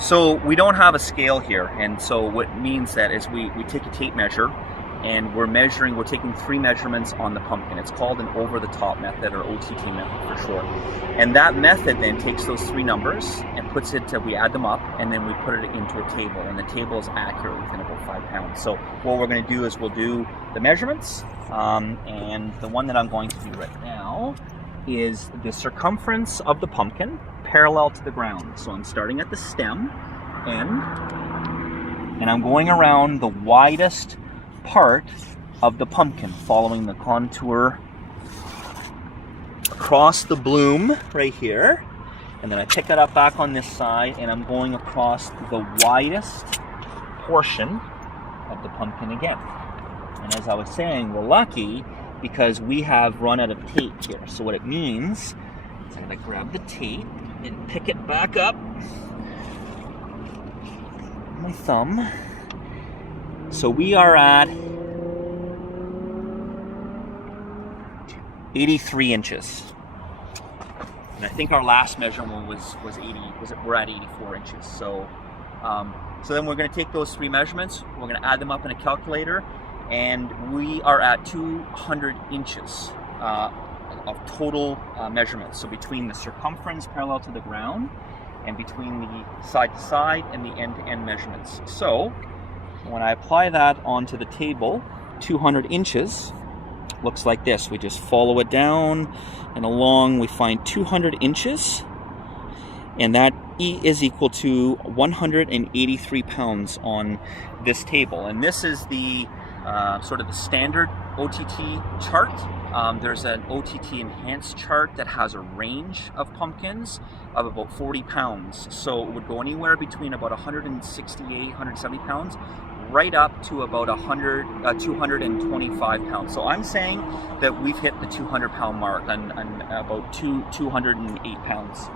So we don't have a scale here, and so what means that is we take a tape measure, and we're taking 3 measurements on the pumpkin. It's called an over-the-top method, or OTT method for short. And that method then takes those 3 numbers and puts it, we add them up, and then we put it into a table, and the table is accurate within about 5 pounds. So what we're going to do is we'll do the measurements, and the one that I'm going to do right now is the circumference of the pumpkin parallel to the ground. So I'm starting at the stem end, and I'm going around the widest part of the pumpkin, following the contour across the bloom right here, and then I pick it up back on this side, and I'm going across the widest portion of the pumpkin again. And as I was saying, we're lucky because we have run out of tape here. So what it means is I'm going to grab the tape and pick it back up with my thumb. So we are at 83 inches. And I think our last measurement we're at 84 inches. So then we're going to take those 3 measurements, we're going to add them up in a calculator, and we are at 200 inches of total measurements. So between the circumference parallel to the ground, and between the side to side and the end to end measurements. So when I apply that onto the table, 200 inches looks like this. We just follow it down and along, we find 200 inches, and that is equal to 183 pounds on this table. And this is the sort of the standard OTT chart. There's an OTT enhanced chart that has a range of pumpkins of about 40 pounds. So it would go anywhere between about 168, 170 pounds, right up to about 225 pounds. So I'm saying that we've hit the 200 pound mark on about 208 pounds.